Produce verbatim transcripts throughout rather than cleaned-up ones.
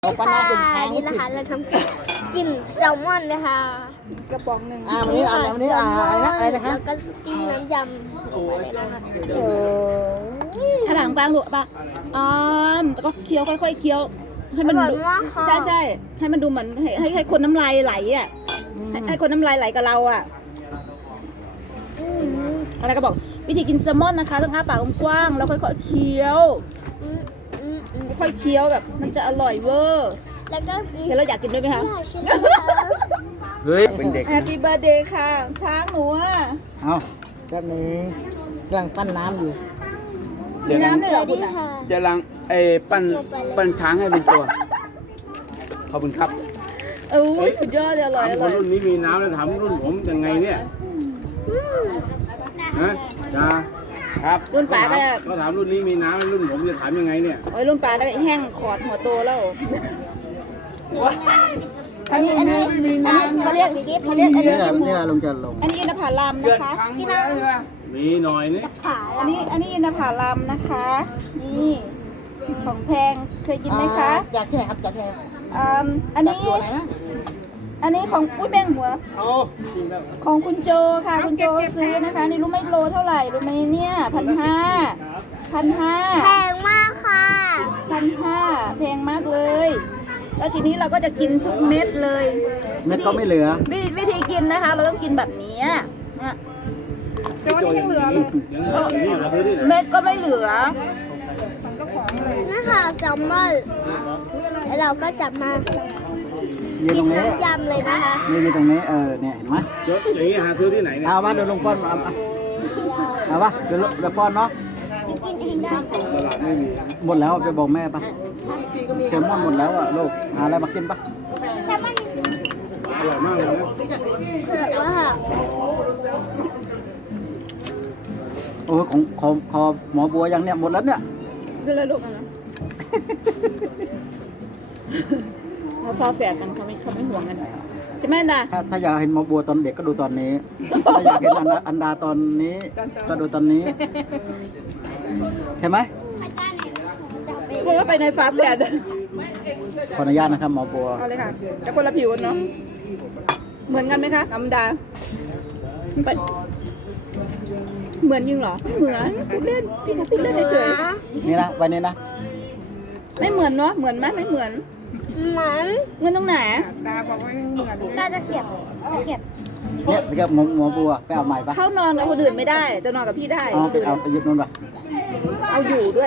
เอาปลาหน้าเป็นช้างนี่นะคะเราทำกินแซลมอนนะคะกระป๋องหนึ่งอ่าวันนี้อะไรวันนี้อ่าอะไรนะอะไรนะคะแล้วก็จิ้มน้ำยำอะไรนะคะโอ้ฉลามกลางหลวปะอ๋อแล้วก็เคี้ยวค่อยๆเคี้ยวให้มันอร่อยดูมากค่ะใช่ใช่ให้มันดูเหมือนให้ให้ให้คนน้ำลายไหลอ่ะให้ให้คนน้ำลายไหลกับเราอ่ะอืมอะไรก็บอกวิธีกินแซลมอนนะคะต้องอ้าปากกว้างๆแล้วค่อยๆเคี้ยวอืมอืมอืมค่อยๆเคี้ยวแบบมันจะอร่อยเวอร์แล้วก็มีเห็นเราอยากกินด้วยไหมคะอยากชิมนะคะเฮ้ย เป็นเด็กแฮปปี้เบิร์ดเดย์ค่ะ ช้างหนูอ่ะเอาแป๊บนึงกำลังปั้นน้ำอยู่เดี๋มียวน้ำด้วยเหรอสวัสคุดีณอ่ะค่ะจะลังเออปั้นปั้นช้างให้เป็นตัว ขอบคุณครับโอ้ยสุดยอดเลยอร่อยถามอคร่อน ยรุ่นนี้มีน้ำแล้วถามรุ่นผมยังไงเนี่ยฮะจ้าครับรุ่นป๋าก็เขาถามรุ่นนี้มีน้ำแล้วรุ่นผมจะถามยังไงเนี่ยโอ้ยรุ่นป๋าได้แห้งขอดหัวโตแล้ว อันนี้อันนี้อันนี้เขาเรียกเขาเรียกอันนี่นี้แหละนี่แหละลงจะลงอันนี้อินทผลัมเดือนะนคะครั้งแล้วใช่ไหมมีหน่อยนี่ขาอันนี้อันนี้อินทผลัมนะคะ นี่ของแพงเคยกินไหมคะจากที่ไหนครับจากที่ไหนอ่าอันจากนี้สวนไหนนะอันนี้ของปุ้ยแมงหัวโอ้จริงแล้วของคุณโจค่ะ คุณโจซื้อนะคะ นี่รู้ไหมโลเท่าไหร่รู้ไหมเนี่ยพันห้าพันห้าแพงมากค่ะพันห้าแพงมากเลย แล้วทีนี้เราก็จะกินทุกเม็ดเลยเม็ดก็ไม่เหลือวิธีวิธีกินนะคะ เราต้องกินแบบนี้อ่ะพี่โจยังเหลือเลยยังเหลืออยู่นี่เราซื้อที่ไหนเม็ดก็ไม่เหลือนะคะแซลมอนแล้วเราก็จะมาอยู่กิตรนงนี้น้ำยำเลยนะคะนี่อยู่ตรงนี้เออเนี่ยเห็นไหมเดี๋ยวอย่างนี้หาซื้อที่ไหนเนี่ยเอาว่าเดี๋ยวลงป้อนเอาเอาเอาวะเดี๋ยวลงเดี๋ยวป้อนเนาะกินเองได้ตลาดไม่มีหมดแล้วไปบอกแม่ปะแซลมอนหมดแล้วอ่ะลูกหาอะไรมากินปะแซลมอนอร่อยมากเลยนะเผือกว่าโอ้ของของขอหมอบัวยังเนี่ยหมดแล้วเนี่ยคือเลยลูกนะ เขาฟ้าแฝดกันเขาไม่เขาไม่ห่วงกันใช่ไหมดาถ้าถ้าอยากเห็นหมอบัวตอนเด็กก็ดูตอนนี้ ถ้าอยากเห็นอันดาอันดาตอนนี้ก็ดูตอนนี้เห็นไหมพระเจ้าเนี่ยจะไปเพราะว่าไปในฟ้าแฝดขออนุญาตนะครับหมอบัวเอาเลยค่ะจะคนละผิวกันเนาะเหมือนกันไหมคะอำดาไปเหมือนยิงเหรอไม่เหมือนพูดเล่นพี่พูดเล่นเฉยนี่นะวันนี้นะๆไม่เหมือนเนาะเหมือนไหมไม่เหมือนเหมือนเหมือนตรงไหนเราจะเก็บจะเก็บเนี่ยเดี๋ยวหมอหมอบัวไปเอาใหม่ปะเข้านอนกับคนอื่นไม่ได้แต่นอนกับพี่ได้เอาไปเอาไปยึดนู่นปะเอาอยู่ด้วย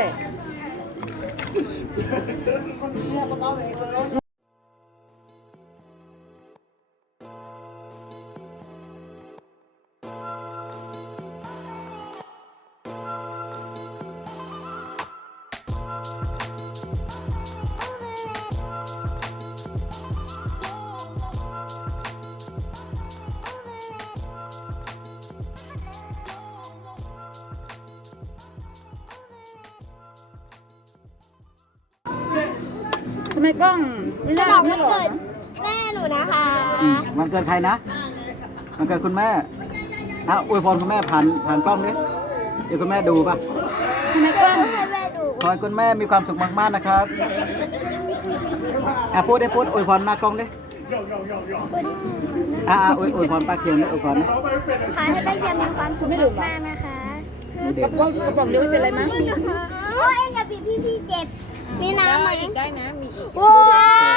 ทำไมกล้องไม่จะได้บอกไม่วันหล่อเกิดนะแม่หนูนะคะอืมมันเกิดใครนะมันเกิดคุณแม่อ่ะอวยพรคุณแม่ผ่านผ่านกล้องดิเดี๋ยวคุณแม่ดูปะทำไมกล้องให้แม่ดูขอให้คุณแม่มีความสุขมากๆนะครับอ่ะพูดได้พูดอวยพรหน้ากล้องดิอ่ะอ่ะอวยอวยพรป้าเคียงดิอวยพรนะขอให้แม่ยังมีความสุขมากๆนะคะนี่เด็กกระป๋องกระป๋องเดียวไม่เป็นไรมั้งโอ้ยอย่าบีบพี่พี่เจ็บมีน้ำไหมได้นะมีอีกว้าว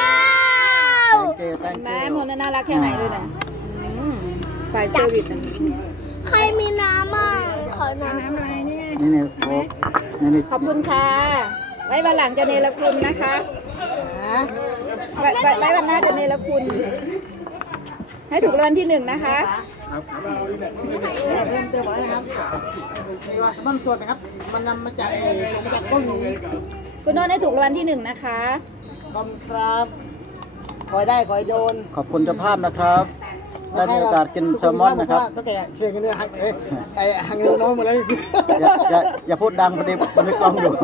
แตงเกแตงแม่เกโมน่ารักแค่ไหนเลยนะอืมฝ่ายเซอร์วิสนะใครมีน้ำบ้างขอน้ำอะไรนี่ไงนี่เนี่ยโค้กนี่นี่ขอบคุณค่ะ ไว้วันหลังจะเนรคุณนะคะนะไว้ไว้ไว้วันหน้าจะเนรคุณ ให้ถูกรางวัลที่หนึ่งนะคะเติมเติมอะไรนะครับมีว่าสมอนสดนะครับ มันนำมาจากเออส่งมาจากต้นนี้คุณโน้นให้ถูกรางวัลที่หนึ่งนะคะขอบคุณครับคอยได้คอยโดน ขอบคุณเจ้าภาพนะครับ ได้มีโอกาสกินแซลมอนนะครับตั้งแต่เชียร์กันเนี่ยหักเอ้ยไอ้หักเงินน้องหมดเลยอย่าอย่าอย่าพูดดังพอดีมันมีกล้องอยู่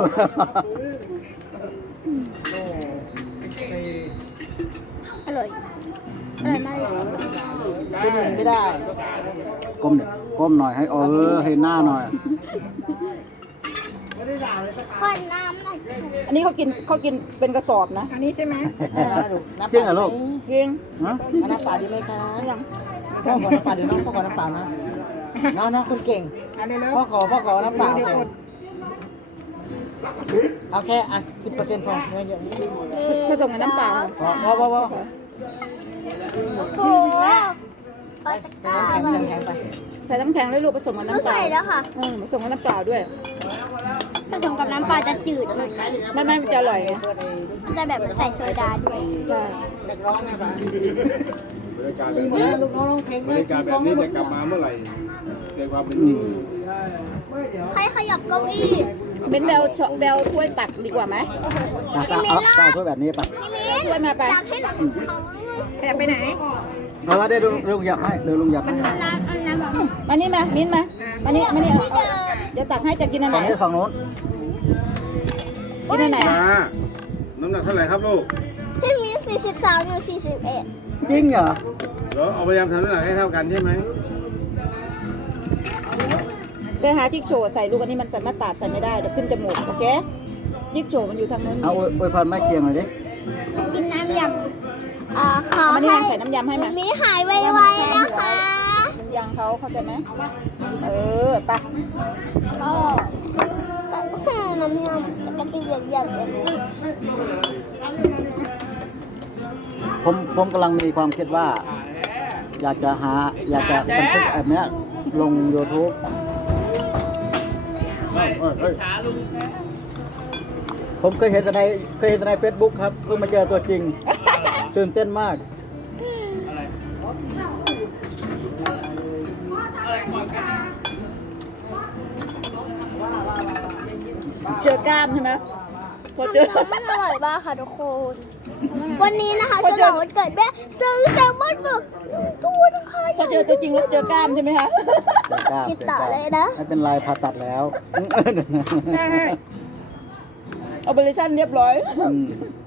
อร่อยอร่อยมากเลยเส้นหนึ่งไม่ได้ก้มเดี๋ยวก้มหน่อยให้เออเห็นหน้าหน่อยขอน้ำหน่อยอันนี้เขากินเขากินเป็นกระสอบนะอันนี้ใช่ไหมน้ำจริงเหรอลูกเพียงฮะน้ำเปล่าดีไหมคะยังพ่อขอน้ำเปล่าเดี๋ยวน้องพ่อขอน้ำเปล่านะน้องนะคุณเก่งอันนี้เลยพ่อขอพ่อขอน้ำเปล่าเดี๋ยวกดเอาแค่อ่ะสิบเปอร์เซ็นต์พอไม่เยอะผสมกับน้ำเปล่าพอพอพอพอโอ้โหไปแข็งแข็งแข็งไปใส่น้ำแข็งด้วยลูกผสมกับก็น้ำเปล่าใส่แล้วค่ะอืมผสมกับน้ำเปล่าด้วยผสมกับน้ำปลาจะจืดหน่อยไม่ไม่มันจะอร่อยไงเพื่อในมันจะแบบใส่โซดาด้วยใช่เด็กร้องไงป่ะบรรยากาศแบมีบหมดนี้แล้วลูกน้องร้องเพลงบรรยากาศแบบนี้จะกลับมาเมื่อไหร่ในความเป็นจริงใครขยับเก้าอี้เป็นแบลช็อแบลถ้วยตักดีกว่าไหมอ่ะตาเอาตาถ้วยแบบนี้ป่ะพี่มิ้นถ้วยมาไปอยากให้หนูเขาขยับไปไหนเพราะว่าได้ลุงลุงหยับให้เดี๋ยวลุงหยับให้น้ำเอาน้ำแบบมานี่มามิ้นมามานี่มานี่เอาเอาเดี๋ยวตักให้จะกินอันไหนฝั่งนี้ฝั่งโน้นกินอันไหนมาน้ำหนักเท่าไหร่ครับลูกพี่มิ้นสี่สิบสามหนูสี่สิบเอ็ดจริงเหรอเดี๋ยวเอาพยายามทำน้ำหนักให้เท่ากันใช่ไหมไปหาจิ๊กโฉใส่ลูกอันนี้มันสามารถตัดใส่ไม่ได้เดี๋ยวขึ้นจมูกโอเคจิ๊กโฉมันอยู่ทางนู้นเอาอวยอวยพรแม่เคียงหน่อยดิกินน้ำยำอ่าขอเอามานี่ให้นะใส่น้ำยำให้มามิ้นหายไวๆนะคะน้ำยำเขาเข้าใจไหมเออไปก็ก็น้ำยำแล้วก็กินยำๆเลยผมผมกำลังมีความคิดว่า อยากจะหาอยากจะบันทึกแบบเนี้ยลง YouTube เอ้ยเอ้ยเอ้ยผมเคยเห็นแต่ในเคยเห็นแต่ใน Facebook ครับเพิ่งมาเจอตัวจริง ตื่นเต้นมากเจอกล้ามใช่ไหมพอเจอมันอร่อยมากค่ะทุกคน วันนี้นะคะฉลองวันเกิดแม่ซื้อแซลมอนแบบหนึ่งตัวนะคะพอเจอตัวจริงแล้วเจอกล้ามใช่ไหมคะเจอกล้ามกินเจอต่อกล้ามเลยนะไม่เป็นไรผ่าตัดแล้วใช่โอเปอเรชั่นเรียบร้อยอืม